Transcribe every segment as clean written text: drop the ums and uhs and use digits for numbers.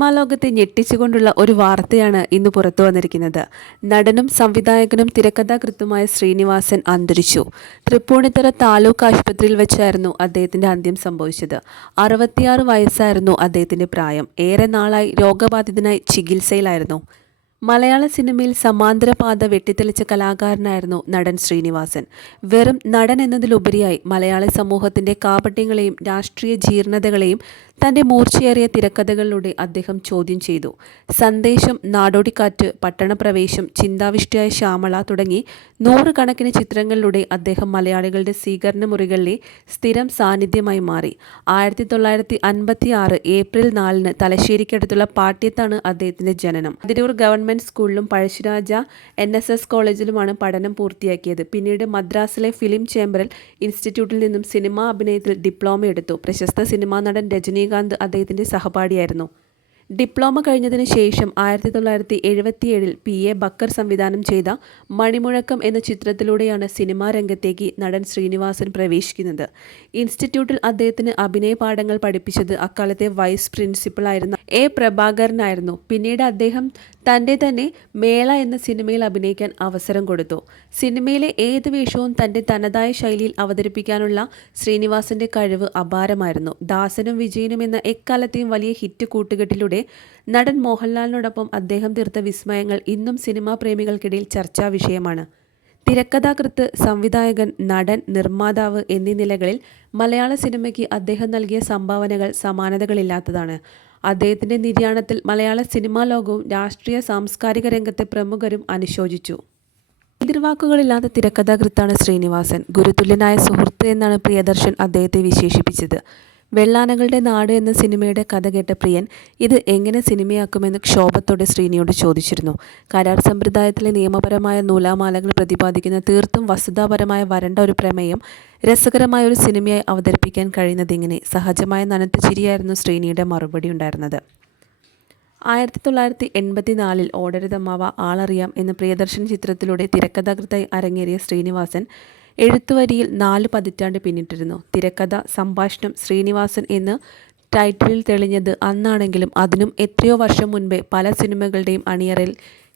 Cinema ലോകത്തെ ഞെട്ടിച്ചുകൊണ്ടുള്ള ഒരു വാർത്തയാണ് ഇന്ന് പുറത്തു വന്നിരിക്കുന്നത്. നടനും സംവിധായകനും തിരക്കഥാകൃത്തുമായ ശ്രീനിവാസൻ അന്തരിച്ചു. തൃപ്പൂണിത്തുറ താലൂക്ക് ആശുപത്രിയിൽ വെച്ചായിരുന്നു അദ്ദേഹത്തിന്റെ അന്ത്യം സംഭവിച്ചത്. 66 വയസ്സായിരുന്നു അദ്ദേഹത്തിന്റെ പ്രായം. ഏറെ നാളായി രോഗബാധിതനായി ചികിത്സയിലായിരുന്നു. മലയാള സിനിമയിൽ സമാന്തര പാത വെട്ടിത്തെളിച്ച കലാകാരനായിരുന്നു നടൻ ശ്രീനിവാസൻ. വെറും നടൻ എന്നതിലുപരിയായി മലയാള സമൂഹത്തിന്റെ കാപട്യങ്ങളെയും രാഷ്ട്രീയ ജീർണതകളെയും തന്റെ മൂർച്ചയേറിയ തിരക്കഥകളിലൂടെ അദ്ദേഹം ചോദ്യം ചെയ്തു. സന്ദേശം, നാടോടിക്കാറ്റ്, പട്ടണപ്രവേശം, ചിന്താവിഷ്ടയായ ശ്യാമള തുടങ്ങി നൂറുകണക്കിന് ചിത്രങ്ങളിലൂടെ അദ്ദേഹം മലയാളികളുടെ സ്വീകരണ മുറികളിലെ സ്ഥിരം സാന്നിധ്യമായി മാറി. 1956 ഏപ്രിൽ 4 തലശ്ശേരിക്കടുത്തുള്ള പാട്യത്താണ് അദ്ദേഹത്തിന്റെ ജനനം. അതിരൂർ ഗവൺമെന്റ് സ്കൂളിലും പഴശ്ശിരാജ NSS കോളേജിലുമാണ് പഠനം പൂർത്തിയാക്കിയത്. പിന്നീട് മദ്രാസിലെ ഫിലിം ചേംബർ ഇൻസ്റ്റിറ്റ്യൂട്ടിൽ നിന്നും സിനിമാ അഭിനയത്തിൽ ഡിപ്ലോമ എടുത്തു. പ്രശസ്ത സിനിമാ നടൻ രജനീകാന്ത് അദ്ദേഹത്തിന്റെ സഹപാഠിയായിരുന്നു. ഡിപ്ലോമ കഴിഞ്ഞതിന് ശേഷം 1977 PA ബക്കർ സംവിധാനം ചെയ്ത മണിമുഴക്കം എന്ന ചിത്രത്തിലൂടെയാണ് സിനിമാ രംഗത്തേക്ക് നടൻ ശ്രീനിവാസൻ പ്രവേശിക്കുന്നത്. ഇൻസ്റ്റിറ്റ്യൂട്ടിൽ അദ്ദേഹത്തിന് അഭിനയ പാഠങ്ങൾ പഠിപ്പിച്ചത് അക്കാലത്തെ വൈസ് പ്രിൻസിപ്പളായിരുന്ന A. പ്രഭാകരനായിരുന്നു. പിന്നീട് അദ്ദേഹം തൻ്റെ തന്നെ മേള എന്ന സിനിമയിൽ അഭിനയിക്കാൻ അവസരം കൊടുത്തു. സിനിമയിലെ ഏത് വേഷവും തൻ്റെ തനതായ ശൈലിയിൽ അവതരിപ്പിക്കാനുള്ള ശ്രീനിവാസന്റെ കഴിവ് അപാരമായിരുന്നു. ദാസനും വിജയനും എന്ന എക്കാലത്തെയും വലിയ ഹിറ്റ് കൂട്ടുകെട്ടിലൂടെ നടൻ മോഹൻലാലിനോടൊപ്പം അദ്ദേഹം തീർത്ത വിസ്മയങ്ങൾ ഇന്നും സിനിമാ പ്രേമികൾക്കിടയിൽ ചർച്ചാ വിഷയമാണ്. തിരക്കഥാകൃത്ത്, സംവിധായകൻ, നടൻ, നിർമ്മാതാവ് എന്നീ നിലകളിൽ മലയാള സിനിമയ്ക്ക് അദ്ദേഹം നൽകിയ സംഭാവനകൾ സമാനതകളില്ലാത്തതാണ്. അദ്ദേഹത്തിന്റെ നിര്യാണത്തിൽ മലയാള സിനിമാ ലോകവും രാഷ്ട്രീയ സാംസ്കാരിക രംഗത്തെ പ്രമുഖരും അനുശോചിച്ചു. എതിർവാക്കുകളില്ലാത്ത തിരക്കഥാകൃത്താണ് ശ്രീനിവാസൻ. ഗുരുതുല്യനായ സുഹൃത്ത് എന്നാണ് പ്രിയദർശൻ അദ്ദേഹത്തെ വിശേഷിപ്പിച്ചത്. വെള്ളാനകളുടെ നാട് എന്ന സിനിമയുടെ കഥ കേട്ട പ്രിയൻ ഇത് എങ്ങനെ സിനിമയാക്കുമെന്ന് ക്ഷോഭത്തോടെ ശ്രീനിയോട് ചോദിച്ചിരുന്നു. കരാർ സമ്പ്രദായത്തിലെ നിയമപരമായ നൂലാമാലകൾ പ്രതിപാദിക്കുന്ന തീർത്തും വസ്തുതാപരമായ വരണ്ട ഒരു പ്രമേയം രസകരമായ ഒരു സിനിമയായി അവതരിപ്പിക്കാൻ കഴിയുന്നതെങ്ങനെ? സഹജമായ നനുത്ത ചിരിയായിരുന്നു ശ്രീനിയുടെ മറുപടി ഉണ്ടായിരുന്നത്. 1984 ഓടരുതമ്മാവ, ആളറിയാം എന്ന പ്രിയദർശൻ ചിത്രത്തിലൂടെ തിരക്കഥാകൃത്തായി അരങ്ങേറിയ ശ്രീനിവാസൻ എഴുത്തുവരിയിൽ 4 പതിറ്റാണ്ട് പിന്നിട്ടിരുന്നു. തിരക്കഥ, സംഭാഷണം, ശ്രീനിവാസൻ എന്ന് ടൈറ്റിലിൽ തെളിഞ്ഞത് അന്നാണെങ്കിലും അതിനും എത്രയോ വർഷം മുൻപേ പല സിനിമകളുടെയും അണിയറയിൽ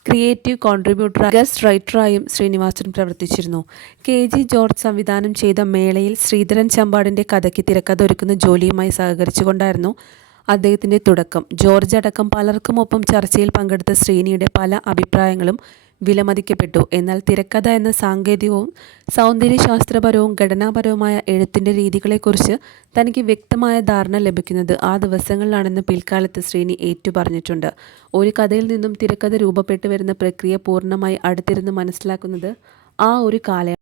ക്രിയേറ്റീവ് കോൺട്രിബ്യൂട്ടറായും ഗസ്റ്റ് റൈറ്ററായും ശ്രീനിവാസൻ പ്രവർത്തിച്ചിരുന്നു. KG ജോർജ് സംവിധാനം ചെയ്ത മേളയിൽ ശ്രീധരൻ ചമ്പാടിൻ്റെ കഥയ്ക്ക് തിരക്കഥ ഒരുക്കുന്ന ജോലിയുമായി സഹകരിച്ചുകൊണ്ടായിരുന്നു അദ്ദേഹത്തിൻ്റെ തുടക്കം. ജോർജ് അടക്കം പലർക്കുമൊപ്പം ചർച്ചയിൽ പങ്കെടുത്ത ശ്രീനിയുടെ പല അഭിപ്രായങ്ങളും വിലമതിക്കപ്പെട്ടു. എന്നാൽ തിരക്കഥ എന്ന സാങ്കേതികവും സൗന്ദര്യശാസ്ത്രപരവും ഘടനാപരവുമായ എഴുത്തിൻ്റെ രീതികളെക്കുറിച്ച് തനിക്ക് വ്യക്തമായ ധാരണ ലഭിക്കുന്നത് ആ ദിവസങ്ങളിലാണെന്ന് പിൽക്കാലത്ത് ശ്രീനി ഏറ്റുപറഞ്ഞിട്ടുണ്ട്. ഒരു കഥയിൽ നിന്നും തിരക്കഥ രൂപപ്പെട്ടു വരുന്ന പ്രക്രിയ പൂർണ്ണമായി അടുത്തിരുന്ന് മനസ്സിലാക്കുന്നത് ആ ഒരു കാലയളവാണ്.